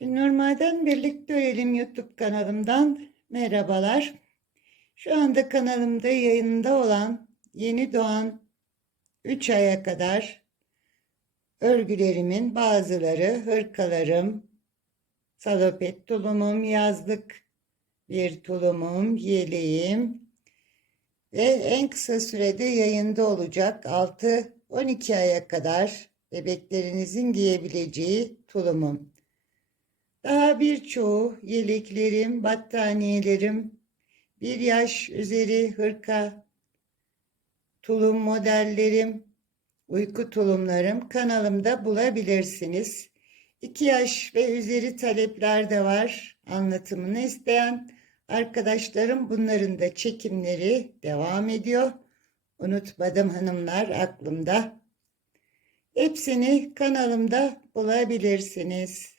Normalden Birlikte Örelim YouTube kanalımdan merhabalar. Şu anda kanalımda yayında olan yeni doğan 3 aya kadar örgülerimin bazıları hırkalarım, salopet tulumum, yazlık bir tulumum, yeleğim ve en kısa sürede yayında olacak 6-12 aya kadar bebeklerinizin giyebileceği tulumum. Daha birçoğu yeleklerim, battaniyelerim, bir yaş üzeri hırka, tulum modellerim, uyku tulumlarım kanalımda bulabilirsiniz. 2 yaş ve üzeri talepler de var. Anlatımını isteyen arkadaşlarım bunların da çekimleri devam ediyor. Unutmadım hanımlar aklımda. Hepsini kanalımda bulabilirsiniz.